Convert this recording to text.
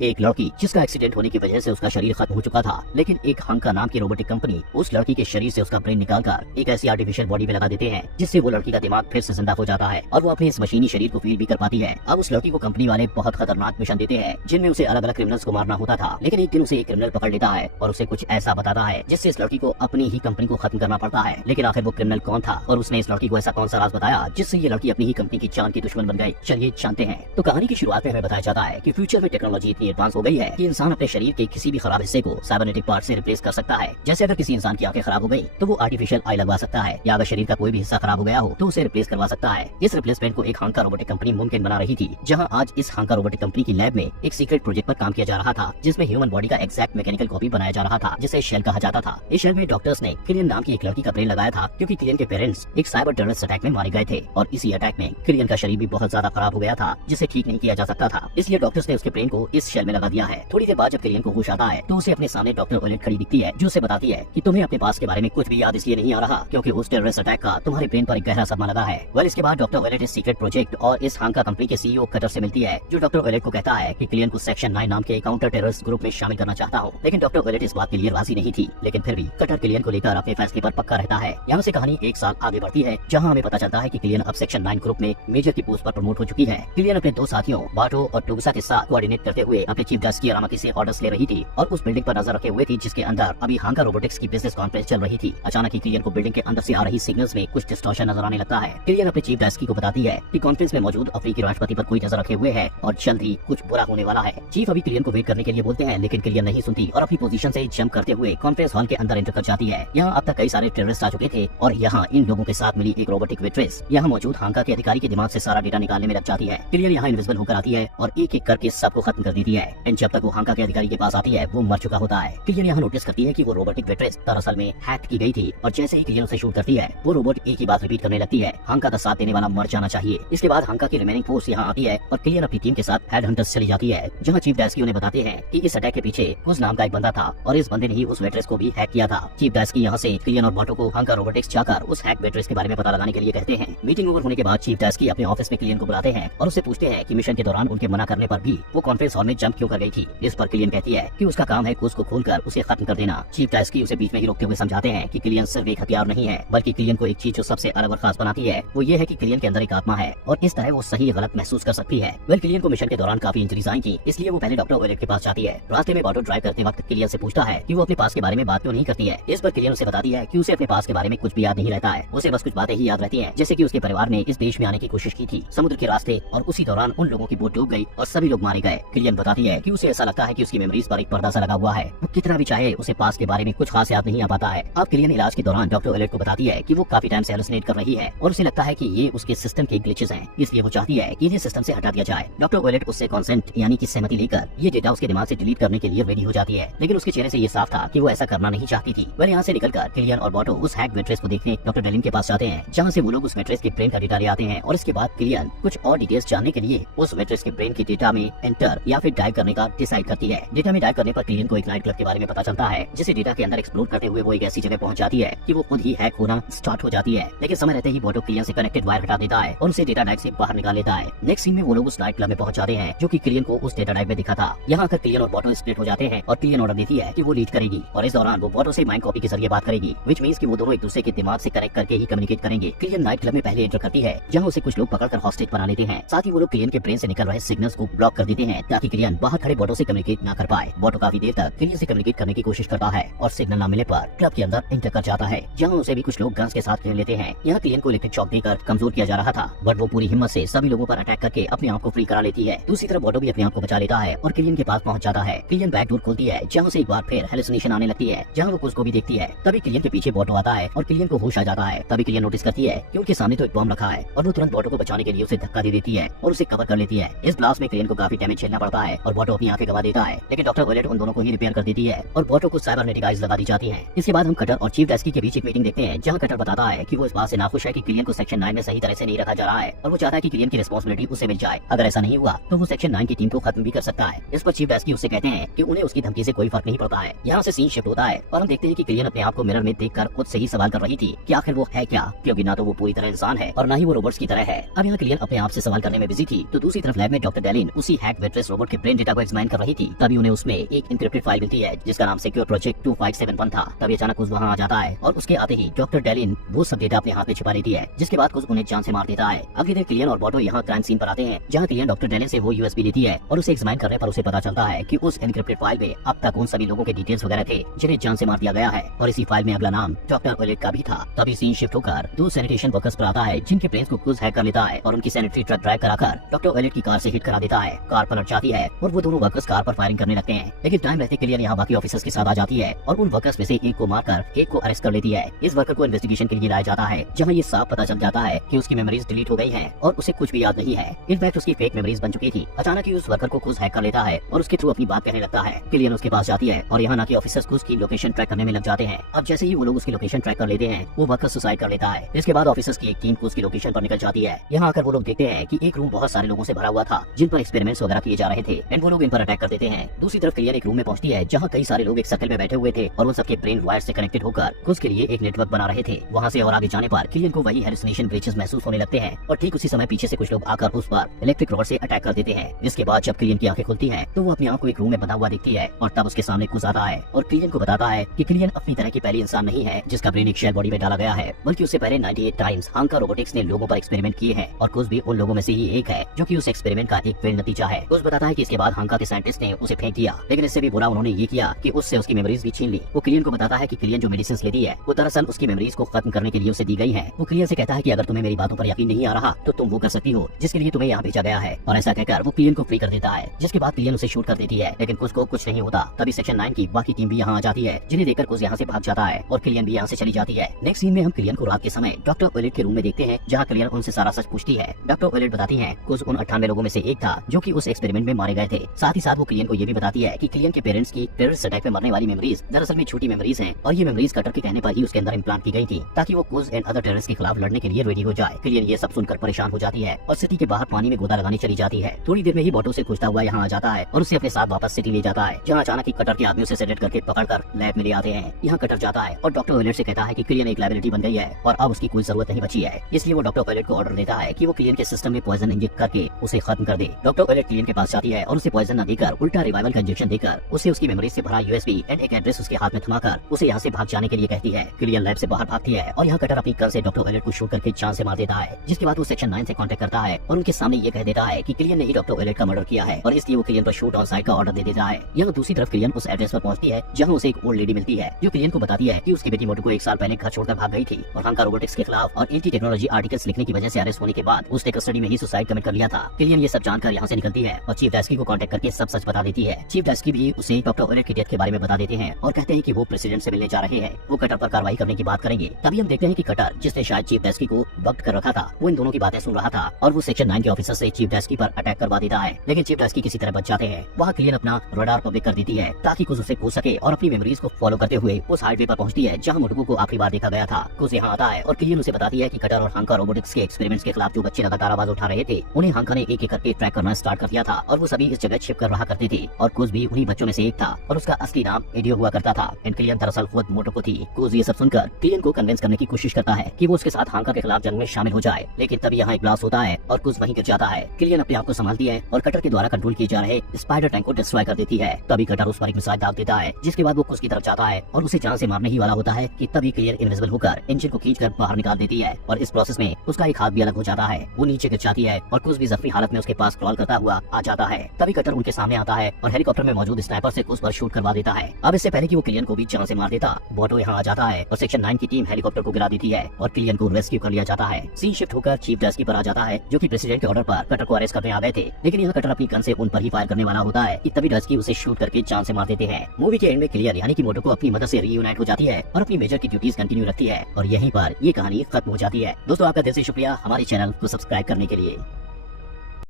एक लड़की जिसका एक्सीडेंट होने की वजह से उसका शरीर खत्म हो चुका था, लेकिन एक हंका नाम की रोबोटिक कंपनी उस लड़की के शरीर से उसका ब्रेन निकालकर एक ऐसी आर्टिफिशियल बॉडी में लगा देते हैं जिससे वो लड़की का दिमाग फिर से जिंदा हो जाता है और वो अपने इस मशीनी शरीर को फील भी कर पाती है। अब उस लड़की को कंपनी वाले बहुत खतरनाक मिशन देते हैं जिनमें उसे अलग अलग क्रिमिनल्स को मारना होता था, लेकिन एक दिन उसे एक क्रिमिनल पकड़ लेता है और उसे कुछ ऐसा बताता है जिससे इस लड़की को अपनी ही कंपनी को खत्म करना पड़ता है। लेकिन आखिर वो क्रिमिनल कौन था और उसने इस लड़की को ऐसा कौन सा राज बताया जिससे ये लड़की अपनी ही कंपनी की जान की दुश्मन बन गई? चलिए जानते हैं। तो कहानी की शुरुआत में हमें बताया जाता है कि फ्यूचर में टेक्नोलॉजी इतनी एडवांस हो गई है कि इंसान अपने शरीर के किसी भी खराब हिस्से को साइबरनेटिक पार्ट से रिप्लेस कर सकता है। जैसे अगर किसी इंसान की आंखें खराब हो गई तो वो आर्टिफिशियल आई लगवा सकता है, या अगर शरीर का कोई भी हिस्सा खराब हो गया हो तो उसे रिप्लेस करवा सकता है। इस रिप्लेसमेंट को एक हांका रोबोटिक कंपनी मुमकिन बना रही थी, जहां आज इस हांका रोबोटिक कंपनी की लैब में एक सीक्रेट प्रोजेक्ट पर काम किया जा रहा था जिसमें ह्यूमन बॉडी का एग्जैक्ट मैकेनिकल कॉपी बनाया जा रहा था जिसे शेल कहा जाता था। इस शेल में डॉक्टर्स ने किलियन नाम की एक लड़की का ब्रेन लगाया था क्योंकि किलियन के पेरेंट्स एक साइबर टेररिस्ट अटैक में मारे गए थे और इसी अटैक में किलियन का शरीर भी बहुत ज्यादा खराब हो गया था जिसे ठीक नहीं किया जा सकता था। इसलिए डॉक्टर्स ने उसके ब्रेन को इस शेल में लगा दिया है। थोड़ी देर बाद जब किलियन को होश आता है तो उसे अपने सामने डॉक्टर ओलेट खड़ी दिखती है जो उसे बताती है कि तुम्हें अपने पास के बारे में कुछ भी याद इसलिए नहीं आ रहा क्योंकि उस टेररिस्ट अटैक का तुम्हारे ब्रेन पर एक गहरा सदमा लगा है। इसके बाद डॉक्टर ओलेट इस सीक्रेट प्रोजेक्ट और इस हांका कंपनी के सीईओ कटर से मिलती है जो डॉक्टर ओलेट को कहता है कि किलियन को सेक्शन 9 नाम के काउंटर टेररिस्ट ग्रुप में शामिल करना चाहता हूँ। लेकिन डॉक्टर ओलेट इस बात के लिए राजी नहीं थी, लेकिन फिर भी कटर किलियन को लेकर अपने फैसले पर पक्का रहता है। यहाँ से कहानी एक साल आगे बढ़ती है जहाँ हमें पता चलता है कि किलियन अब सेक्शन 9 ग्रुप में मेजर की पोस्ट पर प्रमोट हो चुकी है। किलियन अपने दो साथियों बाटो और टुगसा के साथ कोऑर्डिनेट करते हुए अपने चीफ जस्टिस की अरामाकी से ऑर्डर्स ले रही थी और उस बिल्डिंग पर नजर रखे हुए थी जिसके अंदर अभी हांका रोबोटिक्स की बिजनेस कॉन्फ्रेंस चल रही थी। अचानक ही किलियन को बिल्डिंग के अंदर से आ रही सिग्नल्स में कुछ डिस्टॉर्शन नजर आने लगता है। किलियन अपने चीफ जस्टिस को बताती है कि कॉन्फ्रेंस में मौजूद अफ्रीकी राष्ट्रपति पर कोई नजर रखे हुए है और जल्द ही कुछ बुरा होने वाला है। चीफ अभी किलियन को वेट करने के लिए बोलते हैं, लेकिन किलियन नहीं सुनती और अपनी पोजीशन से जंप करते हुए कॉन्फ्रेंस हॉल के अंदर एंटर कर जाती है। यहाँ अब तक कई सारे टेररिस्ट आ चुके थे और यहाँ इन लोगों के साथ मिली एक रोबोटिक वेट्रेस यहाँ मौजूद हांका के अधिकारी के दिमाग से सारा डेटा निकालने में लग जाती है। किलियन यहाँ इनविजिबल होकर आती है और एक एक करके सबको खत्म कर देती है। एंड जब तक वो हांका के अधिकारी के पास आती है वो मर चुका होता है। किलियन यहाँ नोटिस करती है कि वो रोबोटिक वेट्रेस दरअसल में हैक की गई थी और जैसे ही किलियन उसे शूट करती है वो रोबोट एक ही बात रिपीट करने लगती है, हांका का साथ देने वाला मर जाना चाहिए। इसके बाद हांका की रिमेनिंग फोर्स यहाँ आती है और किलियन अपनी टीम के साथ हेड हंटर्स चली जाती है जहाँ चीफ डेस्की उन्हें बताते हैं कि इस अटैक के पीछे कुछ नाम का एक बंदा था और इस बंदे ने ही उस वेट्रेस को भी हैक किया था। चीफ डेस्की यहाँ से किलियन और बाटो को हांका रोबोटिक्स जाकर उस हैक वेट्रेस के बारे में पता लगाने के लिए कहते हैं। मीटिंग ओवर होने के बाद चीफ डेस्की अपने ऑफिस में किलियन को बुलाते हैं और उससे पूछते हैं कि मिशन के दौरान उनके मना करने पर भी वो कॉन्फ्रेंस हॉल में जंप क्यों कर गई थी। इस पर किलियन कहती है कि उसका काम है कोर्स को खोलकर उसे खत्म कर देना। चीफ डेस्की उसे बीच में ही रोकते हुए समझाते हैं कि किलियन सिर्फ एक हथियार नहीं है, बल्कि किलियन को एक चीज जो सबसे अलग और खास बनाती है वो ये है कि किलियन के अंदर एक आत्मा है और इस तरह वो सही गलत महसूस कर सकती है। किलियन को मिशन के दौरान काफी इंजरीज आई थी, इसलिए वो पहले डॉक्टर ओलेट के पास जाती है। रास्ते में बाटो ड्राइव करते वक्त किलियन से पूछता है कि वो अपने पास के बारे में बात क्यों नहीं करती है। इस पर किलियन उसे बताती है कि उसे अपने पास के बारे में कुछ भी याद नहीं रहता है, उसे बस कुछ बातें ही याद रहती हैं, जैसे कि उसके परिवार ने इस देश में आने की कोशिश की थी समुद्र के रास्ते और उसी दौरान उन लोगों की बोट डूब गई और सभी लोग मारे गए। किलियन बताती है कि उसे ऐसा लगता है कि उसकी मेमोरीज पर एक पर्दा सा लगा हुआ है, वो कितना भी चाहे उसे पास के बारे में कुछ खास याद नहीं आ पाता है। अब किलियन इलाज के दौरान डॉक्टर ओलेट को बताती है कि वो काफी टाइम से हेलुसिनेट कर रही है और उसे लगता है कि ये उसके सिस्टम के ग्लिचेस हैं, इसलिए वो चाहती है कि इन्हें सिस्टम से हटा दिया जाए। डॉक्टर ओलेट उससे कॉन्सेंट यानी कि सहमति लेकर ये डेटा उसके दिमाग से डिलीट करने के लिए रेडी हो जाती है, लेकिन उसके चेहरे से ये साफ था कि वो ऐसा करना नहीं चाहती थी। वह यहाँ से निकलकर किलियन और बाटो उस हैक वेट्रेस को देखने डॉक्टर डेलिन के पास जाते हैं, जहाँ से वो लोग उस वेट्रेस के ब्रेन का डेटा ले आते हैं और इसके बाद किलियन कुछ और डिटेल्स जानने के लिए उस वेट्रेस के ब्रेन के डेटा में एंटर या फिर डाइव करने का डिसाइड करती है। डेटा में डाइव करने पर किलियन को एक नाइट क्लब के बारे में पता चलता है जिसे डेटा के अंदर एक्सप्लोर करते हुए वो एक ऐसी जगह पहुंच जाती है कि वो खुद ही हैक होना स्टार्ट हो जाती है। लेकिन समय रहते ही बाटो किलियन से कनेक्टेड वायर हटा देता है और उसे डेटा डाइव से बाहर निकाल लेता है। नेक्स्ट सीन में वो लोग उस नाइट क्लब में पहुंच जाते हैं जो कि किलियन को उस डेटा डाइव में दिखा था। यहाँ आकर किलियन और बाटो स्प्लिट हो जाते हैं और किलियन ऑर्डर देती है कि वो लीड करेगी और इस दौरान वो बाटो से माइंड कॉपी के जरिए बात करेगी, व्हिच मींस कि वो दोनों एक दूसरे के दिमाग से कनेक्ट करके ही कम्युनिकेट करेंगे। किलियन नाइट क्लब में पहले एंटर करती है जहाँ उसे कुछ लोग पकड़कर हॉस्टेज बना लेते हैं। साथ ही वो लोग किलियन के ब्रेन से निकल रहे सिग्नल्स को ब्लॉक कर देते हैं ताकि किलियन बाहर खड़े बाटो से कम्युनिकेट ना कर पाए। बाटो काफी देर तक किलियन से कम्युनिकेट करने की कोशिश करता है और सिग्नल न मिलने पर क्लब के अंदर एंटर कर जाता है, जहाँ उसे भी कुछ लोग गन्स के साथ घेर लेते हैं। यहाँ किलियन को इलेक्ट्रिक शॉक देकर कमजोर किया जा रहा था, बट वो पूरी हिम्मत से सभी लोगों पर अटैक करके अपने आप को फ्री करा लेती है। दूसरी तरफ बाटो भी अपने आप को बचा लेता है और किलियन के पास पहुंच जाता है। किलियन बैक डोर खोलती है जहाँ से एक बार फिर हेलुसिनेशन आने लगती है, जहाँ वो उसको भी देखती है। तभी किलियन के पीछे बाटो आता है और किलियन को होश आ जाता है। तभी किलियन नोटिस करती है कि उनके सामने तो एक बॉम्ब रखा है और वो तुरंत बाटो को बचाने के लिए उसे धक्का दे देती है और उसे कवर कर लेती है। इस ब्लास्ट में किलियन को काफी डैमेज झेलना पड़ता है और बाटो अपनी आंखें गवा देता है, लेकिन डॉक्टर ओलेट उन दोनों को ही रिपेयर कर देती है और बाटो को साइबरनेटिक आइज लगा दी जाती है। इसके बाद हम कटर और चीफ डेस्की के बीच एक मीटिंग देखते हैं, जहाँ कटर बताता है कि वो इस बात से नाखुश है कि किलियन को सेक्शन 9 में सही तरह से नहीं रखा जा रहा है और वो चाहता है कि किलियन की रिस्पांसिबिलिटी उसे मिल जाए। अगर ऐसा नहीं हुआ तो वो सेक्शन 9 की टीम को खत्म भी कर सकता है। इस पर चीफ डेस्की उससे कहते हैं कि उन्हें उसकी धमकी से कोई फर्क नहीं पड़ता है। यहाँ से सीन शिफ्ट होता है और हम देखते हैं कि किलियन अपने आप को मिरर में देखकर खुद से ही सवाल कर रही थी कि आखिर वो है क्या, क्योंकि ना तो वो पूरी तरह इंसान है और ना ही वो रोबोट्स की तरह है। अब यहाँ किलियन अपने आप से सवाल करने में बिजी थी तो दूसरी तरफ लैब में डॉक्टर डेलिन उसी हैक वेट्रेस रोबोट के ब्रेन डेटा को एक्समाइन कर रही थी तभी उन्हें उसमें एक इंक्रिप्टेड फाइल मिलती है जिसका नाम सिक्योर प्रोजेक्ट 2571 था। तभी अचानक उस वहाँ आ जाता है और उसके आते ही डॉक्टर डेलिन वो सब डेटा अपने हाथ में छिपा लेती है, जिसके बाद कुछ उन्हें जान से मार देता है। अगली देर क्लियन और बॉटो यहाँ क्राइम सीन पर आते हैं, जहाँ क्लियन डॉक्टर डेलिन से वो यूएसबी लेती है और उसे एक्समाइन करने पर उसे पता चलता है कि उस एन्क्रिप्टेड फाइल में अब तक उन सभी लोगों के डिटेल्स वगैरह थे जिन्हें जान से मार दिया गया है और इसी फाइल में अगला नाम डॉक्टर ओलेट का भी था। तभी सीन शिफ्ट होकर 2 सैनिटेशन वर्कर्स पर आता है जिनके प्लेन्स को कुछ हैक कर लेता है और उनकी सैनिटरी ट्रक ड्राइव कराकर डॉक्टर ओलेट की कार से हिट करा देता है। कार पलट जाती है और वो दोनों वर्कर्स कार पर फायरिंग करने लगते हैं, लेकिन टाइम रहते क्लियन यहाँ बाकी ऑफिसर्स के साथ आ जाती है और उन वर्कर्स में से एक को मारकर एक को अरेस्ट कर लेती है। इस वर्कर को इन्वेस्टिगेशन के लिए लाया जाता है, जहाँ ये साफ पता चल जाता है कि उसकी मेमोरीज डिलीट हो गई हैं और उसे कुछ भी याद नहीं है। इनफैक्ट उसकी फेक मेमोरीज बन चुकी थी। अचानक ही उस वर्कर को कुछ हैक कर लेता है और उसके थ्रू अपनी बात कहने लगता है। क्लियन उसके पास जाती है और यहाँ ना कि ऑफिसर्स कुछ की लोकेशन ट्रैक करने में लग जाते हैं। अब जैसे ही वो लोग उसकी लोकेशन ट्रैक कर लेते हैं वो वर्कर सुसाइड कर लेता है। इसके बाद ऑफिसर्स की एक टीम को उसकी लोकेशन पर निकल जाती है। यहाँ आकर वो लोग देखते हैं कि एक रूम बहुत सारे लोगों से भरा हुआ था जिन पर एक्सपेरिमेंट्स वगैरह किए जा रहे थे एंड वो लोग इन पर अटैक कर देते हैं। दूसरी तरफ क्लियन एक रूम में पहुंचती है जहाँ कई सारे लोग एक सर्कल में बैठे हुए थे और उन सबके ब्रेन वायर से कनेक्टेड होकर कुछ के लिए एक नेटवर्क बना रहे थे। वहाँ से और आगे जाने पर क्लियन को वही हेलुसिनेशन ग्लिचेस महसूस होने लगते हैं और ठीक उसी समय पीछे से कुछ लोग आकर उस पर इलेक्ट्रिक रॉड से अटैक कर देते हैं। इसके बाद जब क्लियन की आंखें खुलती हैं तो वो अपनी आंख को एक रूम में बंधा हुआ दिखती है और तब उसके सामने कुछ आता है और क्लियन को बताता है कि क्लियन अपनी तरह की पहली इंसान नहीं है जिसका ब्रेन एक शेल बॉडी में डाला गया है, बल्कि उससे पहले 98 टाइम्स हांका रोबोटिक्स ने लोगों पर एक्सपेरिमेंट किए हैं और कुछ भी उन लोगों में से ही एक है जो कि उस एक्सपेरिमेंट का एक फेल्ड नतीजा है। कुछ बताता है कि इसके बाद हांका के साइंटिस्ट ने उसे फेंक दिया, लेकिन इससे भी बुरा उन्होंने ये किया कि उससे उसकी मेमोरीज भी छीन ली। वो क्लियन को बताता है कि क्लियन जो मेडिसिन लेती है वो दरअसल उसकी मेमोरीज को खत्म करने के लिए उसे दी गई है। वो क्लियन से कहता है कि अगर तुम्हें मेरी बातों पर यकीन नहीं आ रहा तो तुम वो कर सकती हो जिसके लिए तुम्हें यहाँ भेजा गया है, और ऐसा कहकर वो क्लियन को फ्री कर देता है, जिसके बाद क्लियन उसे शूट कर देती है, लेकिन कुछ को कुछ नहीं होता। तभी सेक्शन 9 की बाकी टीम भी यहाँ आ जाती है, जिन्हें देखकर कुछ यहाँ से भाग जाता है और क्लियन भी यहाँ से चली जाती है। नेक्स्ट सीन में हम क्लियन को रात के समय डॉक्टर ओलेट के रूम में देखते हैं, जहाँ क्लियन उनसे सारा सच पूछती है। डॉक्टर ओलेट बताती है कुछ उन 98 लोगों में से एक था जो कि उस एक्सपेरिमेंट में मारे गए थे। साथ ही साथ वो क्लियन को ये भी बताती है कि क्लियन के पेरेंट्स की टेररिस्ट अटैक में मरने वाली मेमोरीज दरअसल में छोटी मेमोरीज हैं और ये मेमोरीज कटर के कहने पर ही उसके अंदर इम्प्लांट की गई थी ताकि वो कुछ एंड अदर टेररिस्ट के खिलाफ लड़ने के लिए रेडी हो जाए। क्लियन ये सब सुनकर परेशान हो जाती है और सिटी के बाहर पानी में गोता लगाने चली जाती है। थोड़ी देर में ही बॉटो से खुजता हुआ यहाँ आ जाता है और उसे अपने साथ वापस सिटी ले जाता है, जहाँ अचानक ही कटर के आदमी उसे सेडेट करके पकड़कर लैब में ले आते हैं। यहाँ कटर जाता है और डॉक्टर ओलेट से कहता है कि क्लियन एक लायबिलिटी बन गई है और अब उसकी कोई जरूरत नहीं बची है, इसलिए वो डॉक्टर ओलेट को ऑर्डर देता है कि वो क्लियन के सिस्टम में पॉइजन इंजेक्ट करके उसे खत्म कर दे। डॉक्टर ओलेट क्लियन के पास जाती है और उसे पॉइजन न देकर उल्टा रिवाइवल का इंजेक्शन देकर उसे उसकी मेमोरी से भरा यूएसबी एंड एक एड्रेस उसके हाथ में थमाकर उसे यहाँ से भाग जाने के लिए कहती है। क्लियन लैब से बाहर भागती है और यहाँ कटर अपनी गन से डॉक्टर ओलेट को शूट करके जान से मार देता है, जिसके बाद वो सेक्शन 9 से कांटेक्ट करता है और उनके सामने ये कह देता है कि क्लियन ने ही डॉक्टर ओलेट का मर्डर किया है और इसलिए वो क्लियन पर शूट ऑन साइट का ऑर्डर दे देता है। यहाँ दूसरी तरफ क्लियन उस एड्रेस पर पहुंचती है जहाँ उसे एक ओल्ड लेडी मिलती है जो क्लियन को बताती है कि उसकी बेटी मोटू को 1 साल पहले घर छोड़कर भाग गई थी और हांका रोबोटिक्स के खिलाफ और एंटी टेक्नोलॉजी आर्टिकल्स लिखने की वजह से अरेस्ट होने के बाद उसने कस्टडी में ही सुसाइड कमिट कर लिया था। क्लियन ये सब जानकर यहाँ से निकलती है और चीफ डेस्की को कांटेक्ट करके सब सच बता देती है। चीफ डेस्की भी उसे डॉक्टर ओलेट की डेथ के बारे में बता देते हैं और कहते हैं कि वो प्रेसिडेंट से मिलने जा रहे हैं, वो कटर पर कार्रवाई करने की बात करेंगे। तभी हम देखते हैं कि कटर, जिसने शायद चीफ डेस्की को वक्त कर रखा था, वो इन दोनों की बातें सुन रहा था और वो सेक्शन 9 के ऑफिसर से चीफ डेस्की पर अटैक करवा देता है, लेकिन चीफ डेस्की किसी तरह बच जाते हैं। वहाँ क्लियन अपना रडार पब्लिक कर देती है ताकि कुछ उसे पूछ सके और अपनी मेमोरीज को फॉलो करते हुए उस हाईवे पर पहुंचती है जहाँ मोटू को आखिरी बार देखा गया था। कुछ यहाँ आता है और क्लियन उसे बताती है कि कटर और हांका रोबोटिक्स के एक्सपेरिमेंट्स के खिलाफ जो बच्चे लगातार आवाज उठा रहे थे उन्हें हांका ने एक एक करके ट्रैक करना स्टार्ट कर दिया था और वो सभी इस जगह छिप कर रहा करते थे और कुछ भी उन्हीं बच्चों में से एक था और उसका असली नाम एडियो हुआ करता था एंड क्लियन दरअसल खुद मोटू को थी। कुछ ये सब सुनकर क्लियन को कन्विंस करने की कोशिश करता है कि वो उसके साथ हांका के खिलाफ जंग में शामिल हो जाए, लेकिन तभी यहाँ एक ब्लास्ट होता है और कुछ वहीं गिर जाता है। क्लियन अपने आप को संभालती है और कटर के द्वारा कंट्रोल किए जा रहे स्पाइडर टैंक को डिस्ट्रॉय कर देती है। तभी कटर उस पर एक मिसाइल दाग देता है, जिसके बाद वो कुछ की तरफ जाता है और उसे जान से मारने ही वाला होता है कि तभी क्लियन इनविजिबल होकर इंजन को खींचकर बाहर निकाल देती है और इस प्रोसेस में उसका एक हाथ भी अलग हो जाता है। वो नीचे गिर जाती है और कुछ भी जख्मी हालत में उसके पास क्रॉल करता हुआ आ जाता है। तभी कटर उनके सामने आता है और हेलीकॉप्टर में मौजूद स्नाइपर से कुछ पर शूट करवा देता है। अब इससे पहले कि वो क्लियन को भी जान से मार देता, बॉटो यहाँ आ जाता है और सेक्शन 9 की टीम हेलीकॉप्टर को गिरा देती है और क्लियन को रेस्क्यू कर लिया जाता है। सीन शिफ्ट होकर चीफ डेस्की पर आ जाता है जो कि प्रेसिडेंट के ऑर्डर पर कटर को अरेस्ट करने आ गए थे, लेकिन यहाँ कटर अपनी गन से उन पर ही फायर करने वाला होता है कि तभी डेस्की उसे शूट करके जान से मार देते हैं। मूवी के एंड में क्लियन यानी कि मोटो को अपनी मदद से रीयूनाइट हो जाती है और अपनी मेजर की ड्यूटीज कंटिन्यू रखती है और यहीं पर ये कहानी खत्म हो जाती है। दोस्तों आपका दिल से शुक्रिया हमारे चैनल को सब्सक्राइब करने के लिए।